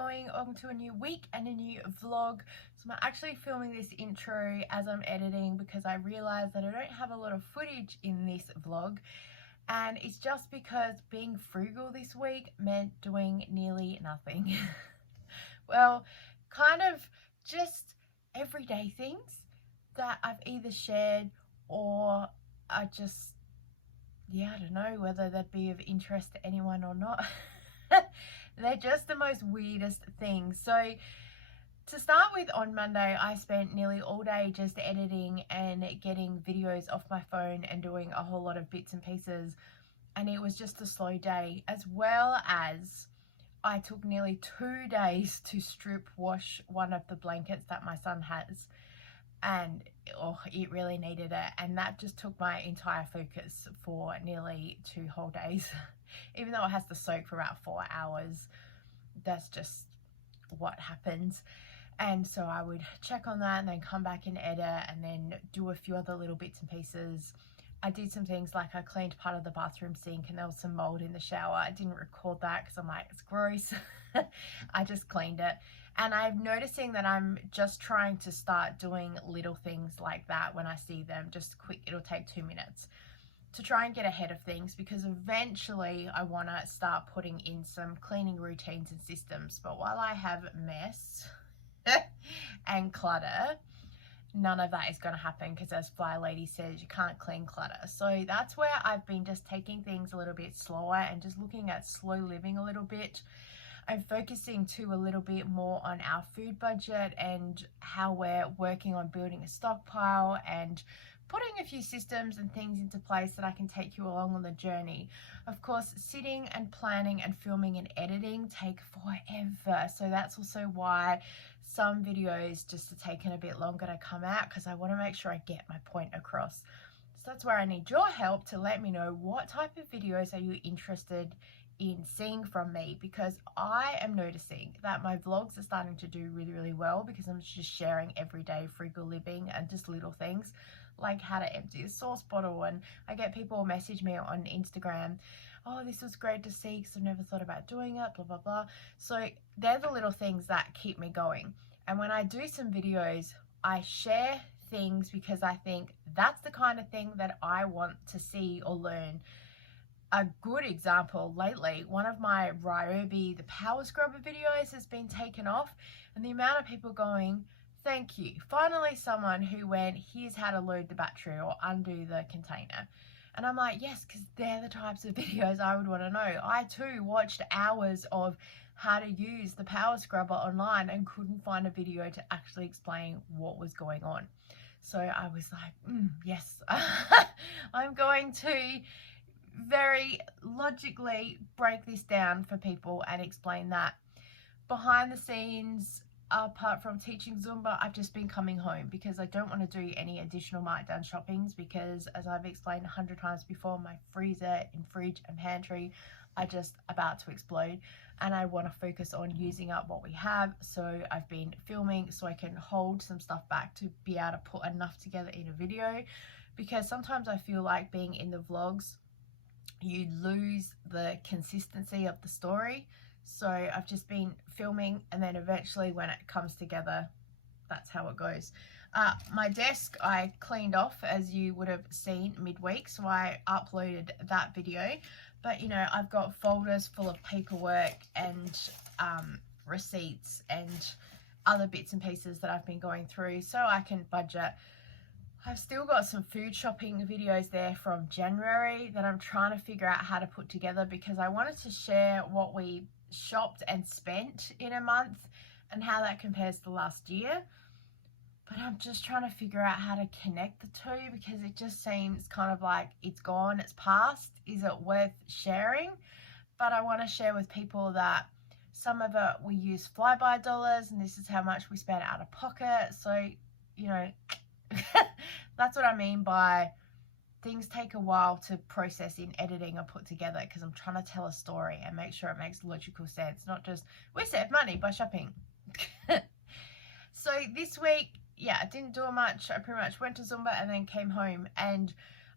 going on to a new week and a new vlog. So I'm actually filming this intro as I'm editing because I realized that I don't have a lot of footage in this vlog, and it's just because being frugal this week meant doing nearly nothing. Well, kind of just everyday things that I've either shared or I just, I don't know whether they'd be of interest to anyone or not. They're just the most weirdest things. So to start with, on Monday I spent nearly all day just editing and getting videos off my phone and doing a whole lot of bits and pieces, and it was just a slow day, as well as I took nearly 2 days to strip wash one of the blankets that my son has, and it really needed it, and that just took my entire focus for nearly 2 whole days. Even though it has to soak for about 4 hours, that's just what happens. And so I would check on that and then come back and edit and then do a few other little bits and pieces. I did some things like I cleaned part of the bathroom sink and there was some mold in the shower. I didn't record that because I'm like, it's gross. I just cleaned it. And I'm noticing that I'm just trying to start doing little things like that when I see them, just quick. It'll take 2 minutes to try and get ahead of things, because eventually I want to start putting in some cleaning routines and systems. But while I have mess and clutter, none of that is going to happen, because as Fly Lady says, you can't clean clutter. So that's where I've been just taking things a little bit slower and just looking at slow living a little bit. I'm focusing too a little bit more on our food budget and how we're working on building a stockpile and putting a few systems and things into place that I can take you along on the journey. Of course, sitting and planning and filming and editing take forever. So that's also why some videos just are taking a bit longer to come out, because I want to make sure I get my point across. So that's where I need your help to let me know what type of videos are you interested in seeing from me, because I am noticing that my vlogs are starting to do really, really well because I'm just sharing everyday frugal living and just little things like how to empty a sauce bottle. And I get people message me on Instagram, oh, this was great to see because I've never thought about doing it, blah, blah, blah. So they're the little things that keep me going. And when I do some videos, I share things because I think that's the kind of thing that I want to see or learn. A good example lately, one of my Ryobi, the power scrubber videos, has been taken off, and the amount of people going, thank you, finally someone who went, here's how to load the battery or undo the container. And I'm like, yes, because they're the types of videos I would want to know. I too watched hours of how to use the power scrubber online and couldn't find a video to actually explain what was going on. So I was like, yes, I'm going to very logically break this down for people and explain that. Behind the scenes, apart from teaching Zumba, I've just been coming home because I don't want to do any additional markdown shoppings, because as I've explained 100 times before, my freezer and fridge and pantry are just about to explode, and I want to focus on using up what we have. So I've been filming so I can hold some stuff back to be able to put enough together in a video, because sometimes I feel like being in the vlogs, you lose the consistency of the story. So I've just been filming, and then eventually when it comes together, that's how it goes. My desk I cleaned off, as you would have seen midweek, so I uploaded that video. But you know, I've got folders full of paperwork and receipts and other bits and pieces that I've been going through so I can budget. I've still got some food shopping videos there from January that I'm trying to figure out how to put together, because I wanted to share what we shopped and spent in a month and how that compares to last year. But I'm just trying to figure out how to connect the two, because it just seems kind of like it's gone, it's past. Is it worth sharing? But I want to share with people that some of it we use flyby dollars, and this is how much we spent out of pocket. So, you know, that's what I mean by things take a while to process in editing or put together, because I'm trying to tell a story and make sure it makes logical sense, not just we save money by shopping. So this week, I didn't do much. I pretty much went to Zumba and then came home, and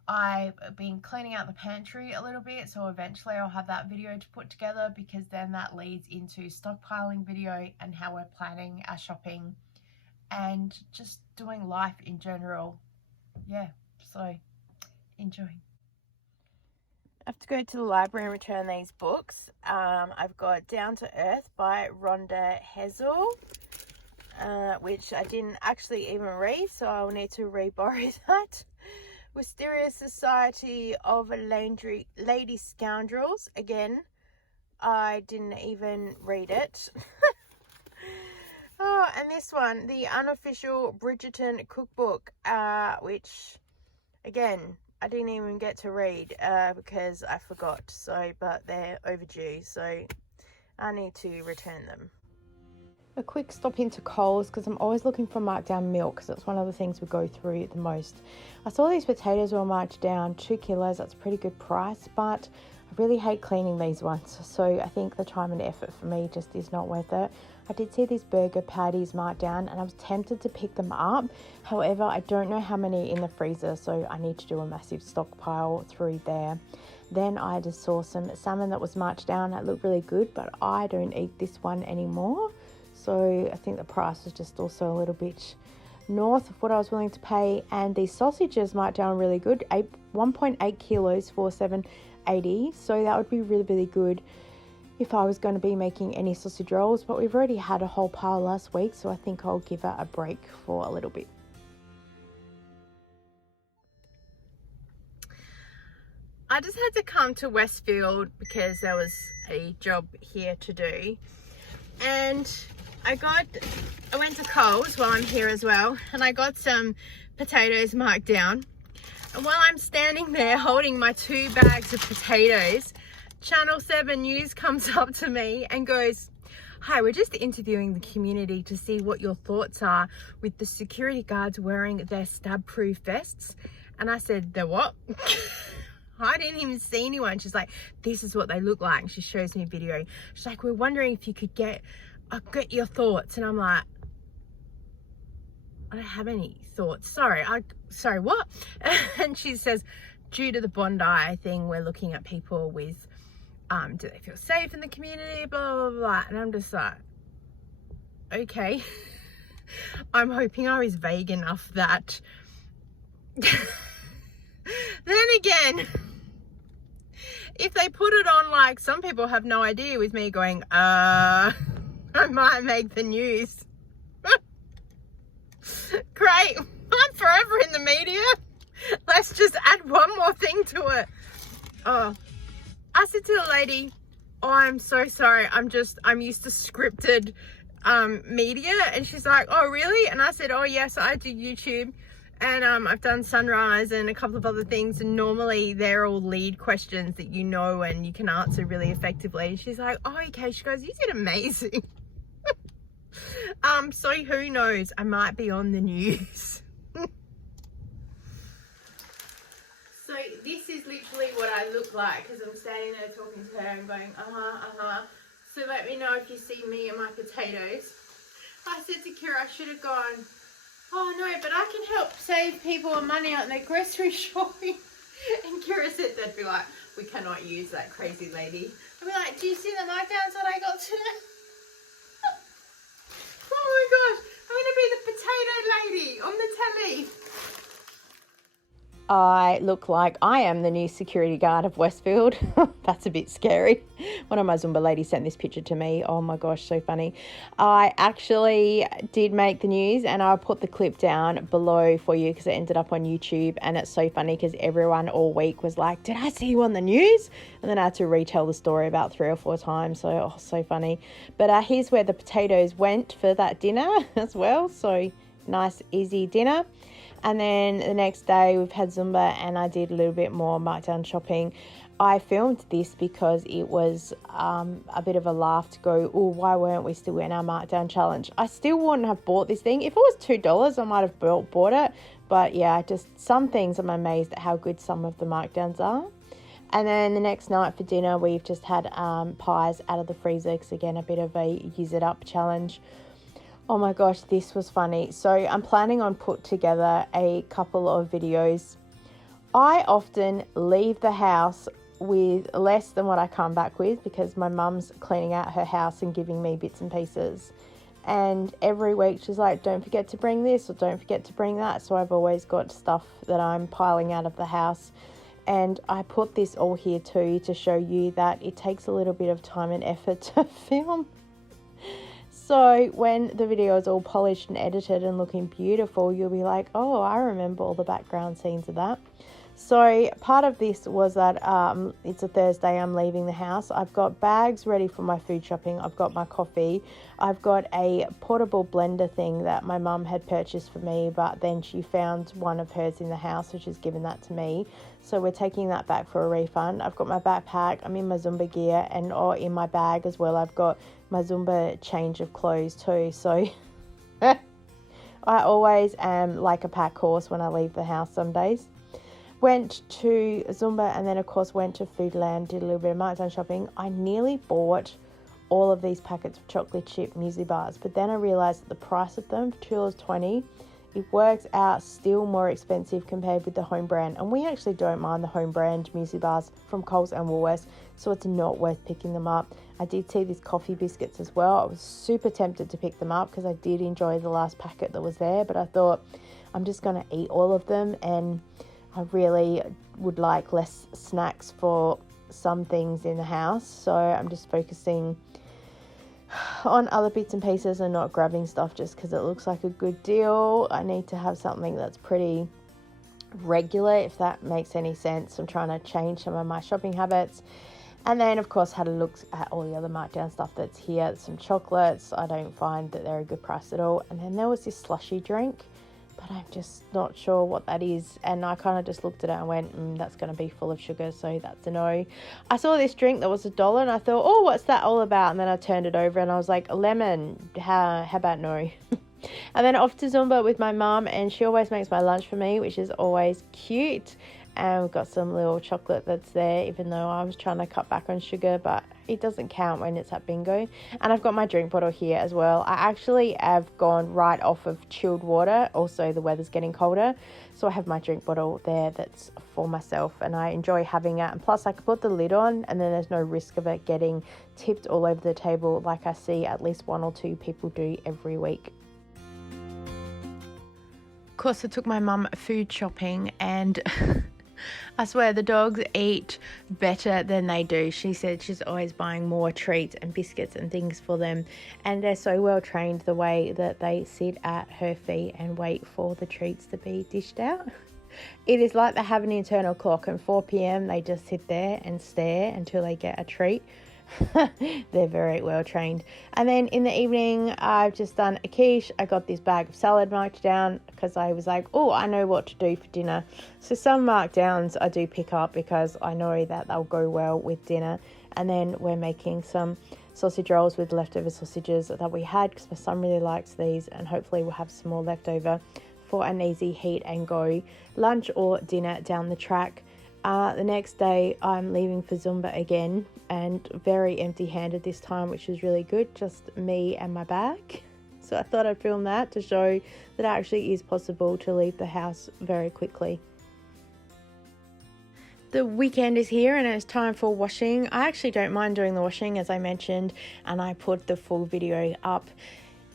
I've been cleaning out the pantry a little bit, so eventually I'll have that video to put together, because then that leads into stockpiling video and how we're planning our shopping and just doing life in general. Yeah, so enjoy. I have to go to the library and return these books. I've got Down to Earth by Rhonda Hazel, which I didn't actually even read, so I'll need to re-borrow that. Mysterious Society of Lady Scoundrels. Again, I didn't even read it. Oh, and this one, The Unofficial Bridgerton Cookbook, which, again, I didn't even get to read because I forgot. So, but they're overdue, so I need to return them. A quick stop into Coles, because I'm always looking for markdown milk, because it's one of the things we go through the most. I saw these potatoes were marked down 2 kilos. That's a pretty good price, but I really hate cleaning these ones, so I think the time and effort for me just is not worth it. I did see these burger patties marked down and I was tempted to pick them up. However, I don't know how many in the freezer, so I need to do a massive stockpile through there. Then I just saw some salmon that was marked down. It looked really good, but I don't eat this one anymore. So I think the price was just also a little bit north of what I was willing to pay. And these sausages marked down really good, 1.8 kilos for $7.80. So that would be really, really good if I was going to be making any sausage rolls. But we've already had a whole pile last week, so I think I'll give it a break for a little bit. I just had to come to Westfield because there was a job here to do. And I went to Coles while I'm here as well, and I got some potatoes marked down. And while I'm standing there holding my 2 bags of potatoes, Channel 7 News comes up to me and goes, "Hi, we're just interviewing the community to see what your thoughts are with the security guards wearing their stab-proof vests." And I said, "The what?" I didn't even see anyone. She's like, "This is what they look like." And she shows me a video. She's like, "We're wondering if you could get your thoughts." And I'm like, "I don't have any thoughts. Sorry, what?" And she says, "Due to the Bondi thing, we're looking at people with, do they feel safe in the community, blah, blah, blah." And I'm just like, okay. I'm hoping I was vague enough that then again, if they put it on like some people have no idea, with me going, I might make the news. Great, I'm forever in the media. Let's just add one more thing to it. Oh, I said to the lady, "Oh, I'm so sorry. I'm used to scripted media." And she's like, "Oh, really?" And I said, "Oh, yes, I do YouTube. And I've done Sunrise and a couple of other things. And normally they're all lead questions that you know and you can answer really effectively." And she's like, "Oh, okay." She goes, "You did amazing." So who knows? I might be on the news. So this is literally what I look like, because I'm standing there talking to her and going, So let me know if you see me and my potatoes. I said to Kira, I should have gone, "Oh no, but I can help save people money on their grocery shopping." And Kira said, they'd be like, "We cannot use that crazy lady." I'd be like, "Do you see the markdowns that I got today?" Oh my gosh, I'm going to be the potato lady on the telly. I look like I am the new security guard of Westfield. That's a bit scary. One of my Zumba ladies sent this picture to me. Oh my gosh, so funny. I actually did make the news, and I'll put the clip down below for you because it ended up on YouTube. And it's so funny because everyone all week was like, "Did I see you on the news?" And then I had to retell the story about 3 or 4 times. So, so funny. But here's where the potatoes went for that dinner as well. So nice, easy dinner. And then the next day we've had Zumba, and I did a little bit more markdown shopping. I filmed this because it was a bit of a laugh to go, "Oh, why weren't we still in our markdown challenge?" I still wouldn't have bought this thing. If it was $2, I might have bought it. But yeah, just some things I'm amazed at how good some of the markdowns are. And then the next night for dinner, we've just had pies out of the freezer, because again, a bit of a use it up challenge. Oh my gosh, this was funny. So I'm planning on put together a couple of videos I often leave the house with less than what I come back with because my mum's cleaning out her house and giving me bits and pieces. And every week she's like, don't forget to bring this or don't forget to bring that. So I've always got stuff that I'm piling out of the house. And I put this all here too to show you that it takes a little bit of time and effort to film. So when the video is all polished and edited and looking beautiful, you'll be like, oh, I remember all the background scenes of that. So part of this was that it's a Thursday, I'm leaving the house. I've got bags ready for my food shopping. I've got my coffee. I've got a portable blender thing that my mum had purchased for me, but then she found one of hers in the house, so she's given that to me. So we're taking that back for a refund. I've got my backpack. I'm in my Zumba gear, and in my bag as well, I've got my Zumba change of clothes too. So I always am like a pack horse when I leave the house some days. Went to Zumba and then of course went to Foodland, did a little bit of markdown shopping. I nearly bought all of these packets of chocolate chip muesli bars, but then I realized that the price of them, $2.20, it works out still more expensive compared with the home brand. And we actually don't mind the home brand muesli bars from Coles and Woolworths, so it's not worth picking them up. I did see these coffee biscuits as well. I was super tempted to pick them up because I did enjoy the last packet that was there, but I thought I'm just going to eat all of them, and I really would like less snacks for some things in the house. So I'm just focusing on other bits and pieces and not grabbing stuff just because it looks like a good deal. I need to have something that's pretty regular, if that makes any sense. I'm trying to change some of my shopping habits. And then of course had a look at all the other markdown stuff that's here. Some chocolates, I don't find that they're a good price at all. And then there was this slushy drink, but I'm just not sure what that is. And I kind of just looked at it and went, that's going to be full of sugar, so that's a no. I saw this drink that was $1 and I thought, oh, what's that all about? And then I turned it over and I was like, lemon, how about no? And then off to Zumba with my mum, and she always makes my lunch for me, which is always cute. And we've got some little chocolate that's there, even though I was trying to cut back on sugar, but it doesn't count when it's at bingo. And I've got my drink bottle here as well. I actually have gone right off of chilled water. Also, the weather's getting colder, so I have my drink bottle there that's for myself, and I enjoy having it. And plus I can put the lid on, and then there's no risk of it getting tipped all over the table like I see at least 1 or 2 people do every week. Of course, I took my mum food shopping, and I swear the dogs eat better than they do. She said she's always buying more treats and biscuits and things for them, and they're so well trained the way that they sit at her feet and wait for the treats to be dished out. It is like they have an internal clock, and 4 p.m. they just sit there and stare until they get a treat. They're very well trained. And then in the evening I've just done a quiche. I got this bag of salad marked down because I was like, oh, I know what to do for dinner. So some markdowns I do pick up because I know that they'll go well with dinner. And then we're making some sausage rolls with leftover sausages that we had because my son really likes these, and hopefully we'll have some more left over for an easy heat and go lunch or dinner down the track. The next day I'm leaving for Zumba again, and very empty-handed this time, which is really good, just me and my bag. So I thought I'd film that to show that it actually is possible to leave the house very quickly. The weekend is here and it's time for washing. I actually don't mind doing the washing, as I mentioned, and I put the full video up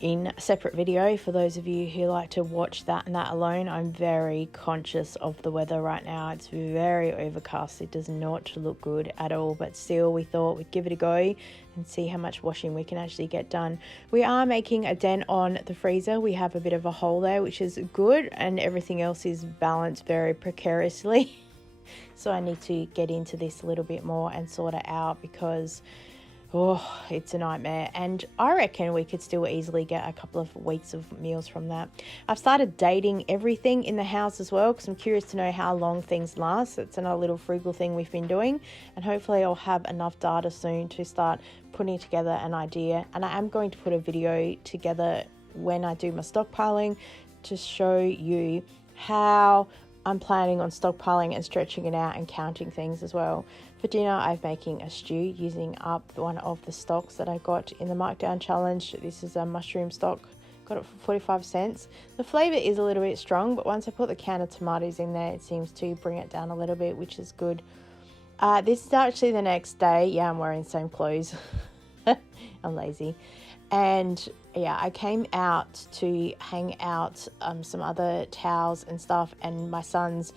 in a separate video for those of you who like to watch that and that alone. I'm very conscious of the weather right now. It's very overcast. It does not look good at all, but still we thought we'd give it a go and see how much washing we can actually get done. We are making a dent on the freezer. We have a bit of a hole there, which is good, and everything else is balanced very precariously. So I need to get into this a little bit more and sort it out because it's a nightmare, and I reckon we could still easily get a couple of weeks of meals from that. I've started dating everything in the house as well because I'm curious to know how long things last. It's another little frugal thing we've been doing, and hopefully I'll have enough data soon to start putting together an idea. And I am going to put a video together when I do my stockpiling to show you how I'm planning on stockpiling and stretching it out and counting things as well. For dinner, I'm making a stew using up one of the stocks that I got in the markdown challenge. This is a mushroom stock Got it for 45 cents. The flavour is a little bit strong, but once I put the can of tomatoes in there, it seems to bring it down a little bit, which is good. This is actually the next day. Yeah, I'm wearing the same clothes. I'm lazy. And yeah, I came out to hang out some other towels and stuff, and my son's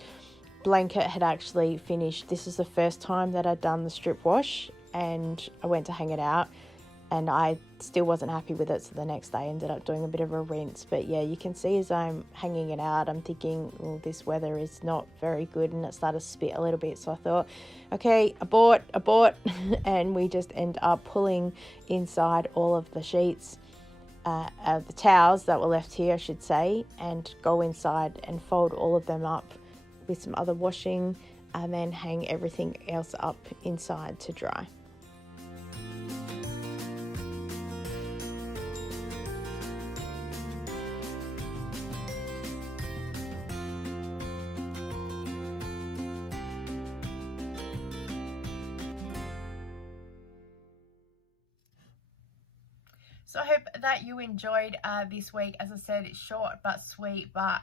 blanket had actually finished. This is the first time that I'd done the strip wash, and I went to hang it out, and I still wasn't happy with it, so the next day I ended up doing a bit of a rinse. But yeah, you can see as I'm hanging it out, I'm thinking, well, this weather is not very good, and it started to spit a little bit. So I thought, okay, abort, and we just end up pulling inside all of the sheets, the towels that were left here, I should say, and go inside and fold all of them up with some other washing, and then hang everything else up inside to dry. So I hope that you enjoyed this week. As I said, it's short but sweet, but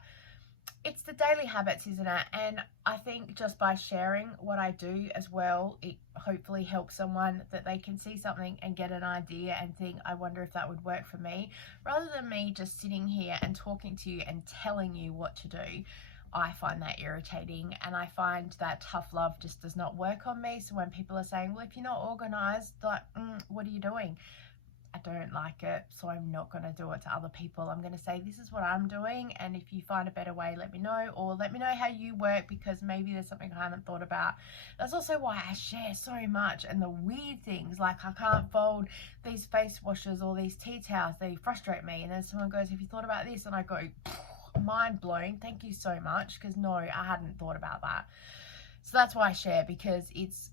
it's the daily habits, isn't it? And I think just by sharing what I do as well, it hopefully helps someone, that they can see something and get an idea and think, I wonder if that would work for me, rather than me just sitting here and talking to you and telling you what to do. I find that irritating, and I find that tough love just does not work on me. So when people are saying, well, if you're not organized, like, what are you doing? I don't like it, so I'm not going to do it to other people. I'm going to say, this is what I'm doing, and if you find a better way, let me know, or let me know how you work, because maybe there's something I haven't thought about. That's also why I share so much, and the weird things, like I can't fold these face washes or these tea towels, they frustrate me. And then someone goes, have you thought about this? And I go, mind blown, thank you so much, because no, I hadn't thought about that. So that's why I share, because it's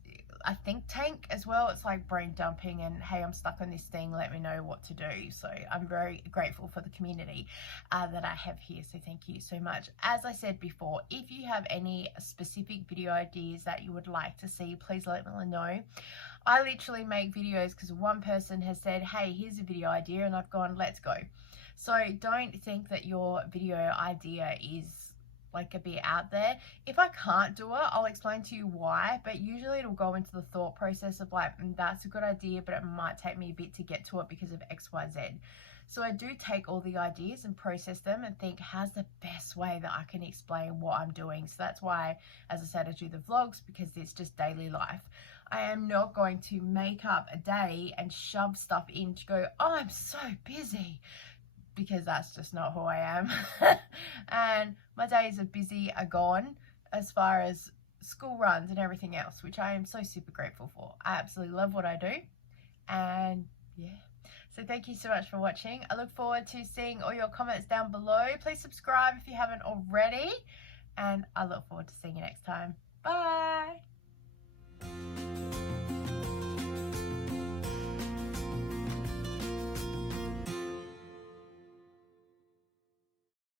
a think tank as well. It's like brain dumping, and hey, I'm stuck on this thing, let me know what to do. So I'm very grateful for the community that I have here, so thank you so much. As I said before, if you have any specific video ideas that you would like to see, please let me know. I literally make videos because one person has said, hey, here's a video idea, and I've gone, let's go. So don't think that your video idea is like a bit out there. If I can't do it, I'll explain to you why, but usually it'll go into the thought process of like, that's a good idea, but it might take me a bit to get to it because of XYZ. So I do take all the ideas and process them and think, how's the best way that I can explain what I'm doing? So that's why, as I said, I do the vlogs, because it's just daily life. I am not going to make up a day and shove stuff in to go, oh, I'm so busy, because that's just not who I am. And my days of busy are gone as far as school runs and everything else, which I am so super grateful for. I absolutely love what I do. And yeah, so thank you so much for watching. I look forward to seeing all your comments down below. Please subscribe if you haven't already, and I look forward to seeing you next time. Bye.